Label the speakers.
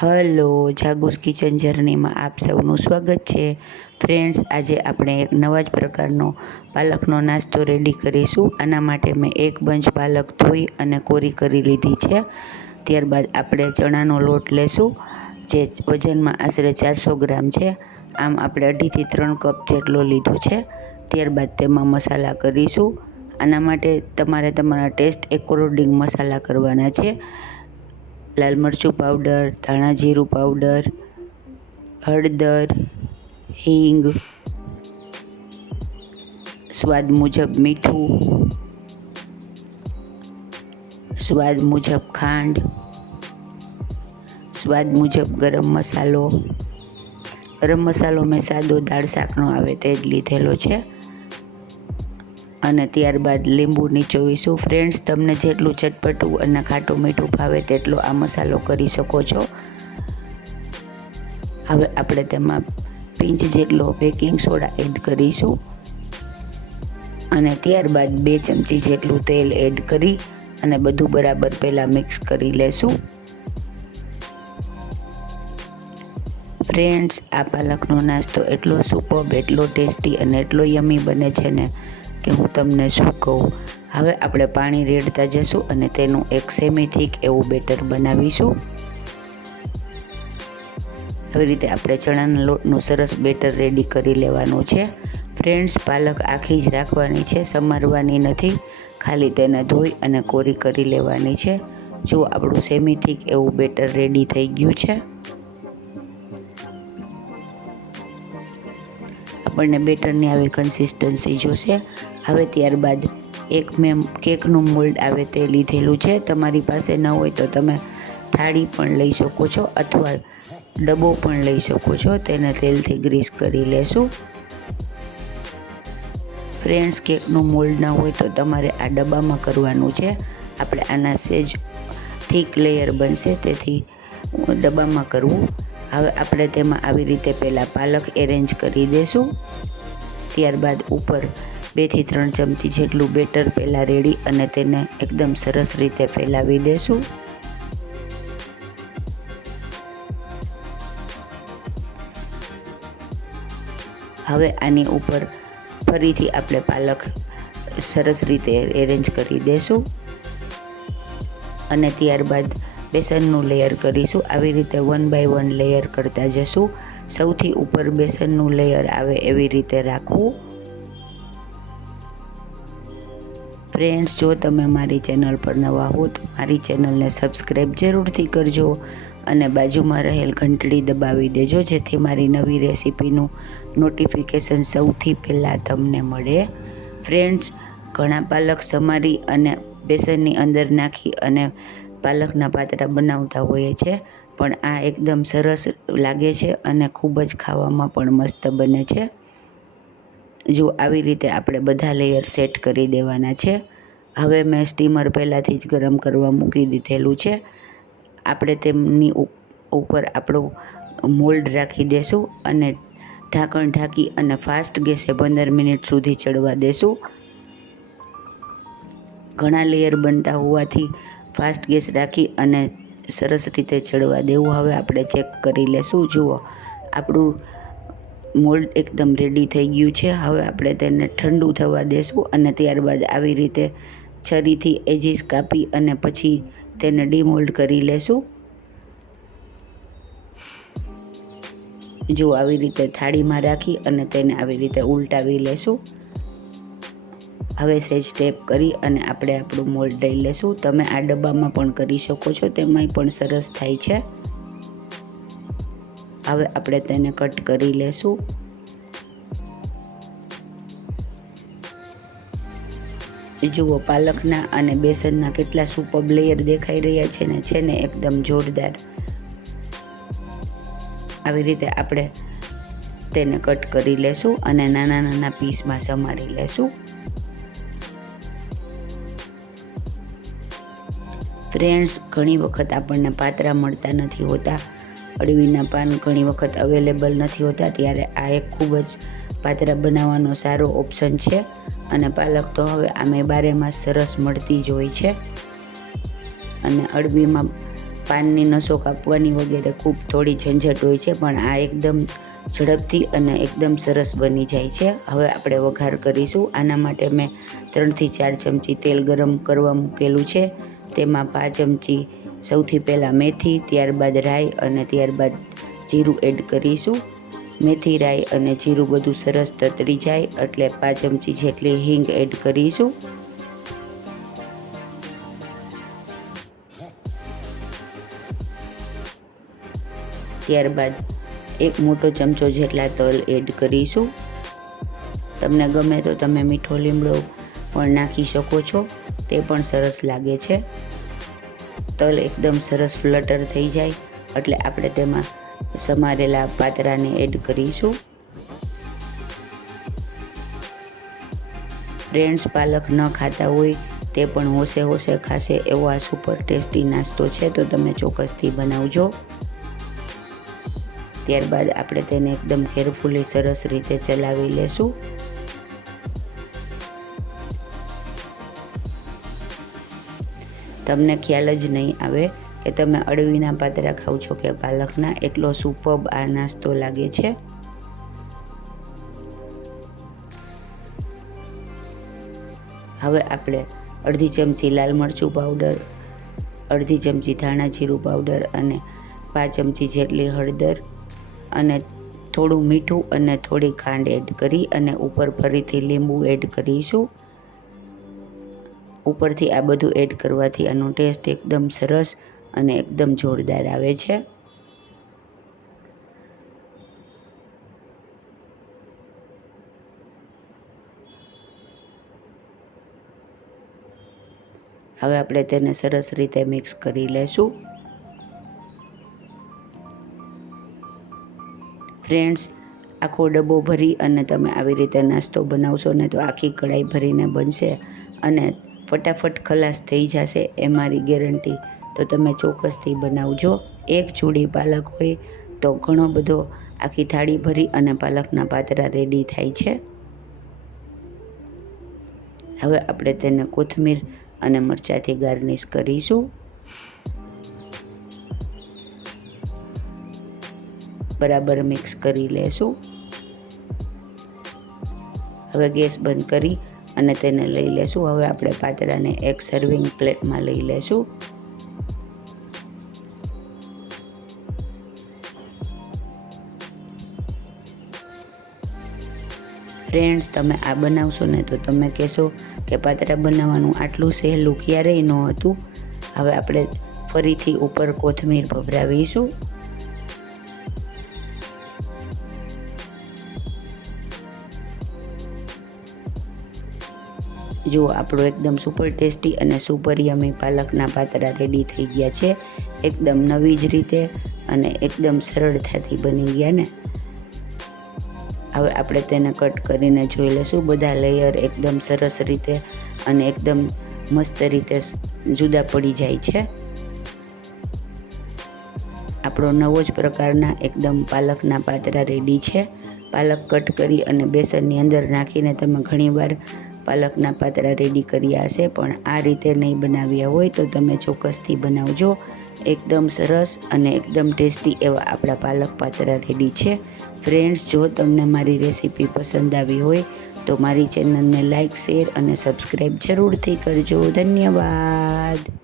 Speaker 1: Hello, જાગુસ kitchen જર્નીમાં આપ સૌનું સ્વાગત છે. ફ્રેન્ડ્સ, આજે આપણે એક નવા જ પ્રકારનો પાલકનો નાસ્તો રેડી કરીશું. આના માટે મેં એક બંચ પાલક ધોઈ અને કોરી કરી લીધી છે. ત્યારબાદ આપણે ચણાનો લોટ લેશું, જે વજનમાં આશરે ચારસો ગ્રામ છે. આમ આપણે અઢીથી ત્રણ કપ જેટલો લીધો છે. ત્યારબાદ તેમાં મસાલા કરીશું. આના માટે તમારે તમારા ટેસ્ટ એકોર્ડિંગ મસાલા કરવાના છે. લાલ મરચું પાવડર ધાણા જીરું પાવડર હળદર, હિંગ, સ્વાદ મુજબ મીઠું, સ્વાદ મુજબ ખાંડ, સ્વાદ મુજબ ગરમ મસાલો. ગરમ મસાલો મેં સાદો દાળ, શાકનો આવે તે જ લીધેલો છે. અને ત્યારબાદ લીંબુ નીચોવીશું ફ્રેન્ડ્સ તમને જેટલું ચટપટું અને ખાટું મીઠું ભાવે તેટલો આ મસાલો કરી શકો છો. હવે આપણે તેમાં પિંચ જેટલો બેકિંગ સોડા એડ કરીશું. અને ત્યારબાદ બે ચમચી જેટલું તેલ એડ કરી અને બધું બરાબર પહેલાં મિક્સ કરી લેશું. ફ્રેન્ડ્સ આ પાલકનો નાસ્તો એટલો સુપર્બ એટલો ટેસ્ટી અને એટલો યમી બને છે ને. કે હું તમને શું કહું? હવે આપણે પાણી રેડતા જશું અને તેનું એક સેમી થીક એવું બેટર બનાવીશું. આવી રીતે આપણે ચણાના લોટનું સરસ બેટર રેડી કરી લેવાનું છે. ફ્રેન્ડ્સ, પાલક આખી જ રાખવાની છે, સમારવાની નથી. ખાલી તેને ધોઈ અને કોરી કરી લેવાની છે. જો આપણું સેમી થીક એવું બેટર રેડી થઈ ગયું છે. આપણને બેટરની આવી કન્સિસ્ટન્સી જોશે. હવે ત્યારબાદ એક મેં કેકનું મોલ્ડ આવે તે લીધેલું છે. તમારી પાસે ન હોય તો તમે થાળી પણ લઈ શકો છો અથવા ડબ્બો પણ લઈ શકો છો. તેને તેલથી ગ્રીસ કરી લેશું. ફ્રેન્ડ્સ, કેકનું મોલ્ડ ન હોય તો તમારે આ ડબ્બામાં કરવાનું છે. આપણે આના સેજ થીક લેયર બનશે, તેથી ડબ્બામાં કરવું. હવે આપણે તેમાં આવી રીતે પહેલાં પાલક એરેન્જ કરી દઈશું ત્યારબાદ ઉપર બેથી ત્રણ ચમચી જેટલું બેટર પહેલાં રેડી અને તેને એકદમ સરસ રીતે ફેલાવી દેશું. હવે આની ઉપર ફરીથી આપણે પાલક સરસ રીતે એરેન્જ કરી દેશું. અને ત્યારબાદ બેસનનું લેયર કરીશું. આવી રીતે વન બાય વન લેયર કરતા જશું. સૌથી ઉપર બેસનનું લેયર આવે એવી રીતે રાખવું. ફ્રેન્ડ્સ જો તમે મારી ચેનલ પર નવા હો, તો મારી ચેનલને સબસ્ક્રાઈબ જરૂરથી કરજો અને બાજુમાં રહેલ ઘંટડી દબાવી દેજો, જેથી મારી નવી રેસીપીનું નોટિફિકેશન સૌથી પહેલાં તમને મળે. ફ્રેન્ડ્સ ઘણા પાલક સમારી અને બેસનની અંદર નાખી અને પાલકના પાતરા બનાવતા હોઈએ છીએ પણ આ એકદમ સરસ લાગે છે અને ખૂબ જ ખાવામાં પણ મસ્ત બને છે. જો આવી રીતે આપણે બધા લેયર સેટ કરી દેવાના છે, હવે મેં સ્ટીમર પહેલાંથી જ ગરમ કરવા મૂકી દીધેલું છે. આપણે તેમની ઉપર આપણું મોલ્ડ રાખી દેશું અને ઢાંકણ ઢાંકી અને ફાસ્ટ ગેસે પંદર મિનિટ સુધી ચડવા દેશું. ઘણા લેયર બનતા હોવાથી ફાસ્ટ ગેસ રાખી અને સરસ રીતે ચડવા દેવું. હવે આપણે ચેક કરી લેશું. જુઓ, આપણું મોલ્ડ એકદમ રેડી થઈ ગયું છે. હવે આપણે તેને ઠંડુ થવા દેશું અને ત્યારબાદ આવી રીતે છરીથી એજીસ કાપી અને પછી તેને ડીમોલ્ડ કરી લેશું. જો આવી રીતે થાળીમાં રાખી અને તેને આવી રીતે ઉલટાવી લેશું. હવે સેજ ટેપ કરી અને આપણે આપણું મોલ્ડ લઈ લેશું. તમે આ ડબ્બામાં પણ કરી શકો છો. તેમાંય પણ સરસ થાય છે. હવે આપણે તેને કટ કરી લેશું. જુઓ, પાલકના અને બેસનના કેટલા સુપર લેયર દેખાઈ રહ્યા છે ને છે ને એકદમ જોરદાર. આવી રીતે આપણે તેને કટ કરી લેશું અને નાના નાના પીસમાં સમારી લેશું. ફ્રેન્ડ્સ ઘણી વખત આપણને પાતરા મળતા નથી હોતા. અળવીના પાન ઘણી વખત અવેલેબલ નથી હોતા. ત્યારે આ એક ખૂબ જ પાતરા બનાવવાનો સારો ઓપ્શન છે અને પાલક તો હવે આમે બારેમાં સરસ મળતી જ હોય છે. અને અળવીમાં પાનની નસો કાપવાની વગેરે ખૂબ થોડી ઝંઝટ હોય છે, પણ આ એકદમ ઝડપથી અને એકદમ સરસ બની જાય છે. હવે આપણે વઘાર કરીશું. આના માટે મેં ત્રણથી ચાર ચમચી તેલ ગરમ કરવા મૂકેલું છે. તેમાં પાંચ ચમચી સૌથી પહેલાં મેથી, ત્યારબાદ રાઈ અને ત્યારબાદ જીરું એડ કરીશું. મેથી, રાઈ અને જીરું બધું સરસ તતરી જાય એટલે પાંચ ચમચી જેટલી હિંગ એડ કરીશું. ત્યારબાદ એક મોટો ચમચો જેટલા તલ એડ કરીશું. તમને ગમે તો તમે મીઠો લીમડો પણ નાખી શકો છો. તે પણ સરસ લાગે છે. તલ એકદમ સરસ ફ્લટર થઈ જાય, એટલે આપણે તેમાં સમારેલા પાતરાને એડ કરીશું. ફ્રેન્ડ્સ, પાલક ન ખાતા હોય તે પણ હોશે હોશે ખાશે એવો આ સુપર ટેસ્ટી નાસ્તો છે, તો તમે ચોક્કસથી બનાવજો. ત્યારબાદ આપણે તેને એકદમ કેરફુલી સરસ રીતે ચલાવી લેશું. તમને ખ્યાલ જ નહીં આવે કે તમે અળવીના પાતરા ખાવ છો કે પાલકના, એટલો સુપબ આ નાસ્તો લાગે છે. હવે આપણે અડધી ચમચી લાલ મરચું પાવડર અડધી ચમચી ધાણા જીરું પાવડર અને પાંચ ચમચી જેટલી હળદર અને થોડું મીઠું અને થોડી ખાંડ એડ કરી અને ઉપર ફરીથી લીંબુ એડ કરીશું. ઉપરથી આ બધું એડ કરવાથી આનો ટેસ્ટ એકદમ સરસ અને એકદમ જોરદાર આવે છે. હવે આપણે તેને સરસ રીતે મિક્સ કરી લેશું. ફ્રેન્ડ્સ આખો ડબ્બો ભરી અને તમે આવી રીતે નાસ્તો બનાવશો ને તો આખી કઢાઈ ભરીને બનશે અને ફટાફટ ખલાસ થઈ જશે, એ મારી ગેરંટી. તો તમે ચોક્કસથી બનાવજો. એક ચૂડી પાલક હોય તો ઘણો બધો આખી થાળી ભરી અને પાલકના પાતરા રેડી થાય છે. હવે આપણે તેને કોથમીર અને મરચાંથી ગાર્નિશ કરીશું. બરાબર મિક્સ કરી લેશું. હવે ગેસ બંધ કરી અને તેને લઈ લેશું. હવે આપણે પાતળાને એક સર્વિંગ પ્લેટમાં લઈ લેશું. ફ્રેન્ડ્સ તમે આ બનાવશો ને તો તમે કહેશો કે પાતરા બનાવવાનું આટલું સહેલું ક્યારેય ન હતું. હવે આપણે ફરીથી ઉપર કોથમીર ભભરાવીશું. જુઓ આપણો એકદમ સુપર ટેસ્ટી અને સુપર યમી પાલકના પાતરા રેડી થઈ ગયા છે, એકદમ નવી જ રીતે અને એકદમ સરળતાથી બની ગયા ને. હવે આપણે તેને કટ કરીને જોઈ લઈશું. બધા લેયર એકદમ સરસ રીતે અને એકદમ મસ્ત રીતે જુદા પડી જાય છે. આપણો નવો જ પ્રકારના એકદમ પાલકના પાતરા રેડી છે. પાલક કટ કરી અને બેસનની અંદર નાખીને તમે ઘણીવાર પાલકના પાતરા રેડી કર્યા હશે, પણ આ રીતે નહીં બનાવ્યા હોય તો તમે ચોક્કસથી બનાવજો. એકદમ સરસ અને એકદમ ટેસ્ટી એવા આપણા પાલક પાતરા રેડી છે. ફ્રેન્ડ્સ જો તમને મારી રેસીપી પસંદ આવી હોય તો મારી ચેનલને લાઇક શેર અને સબસ્ક્રાઈબ જરૂરથી કરજો. ધન્યવાદ.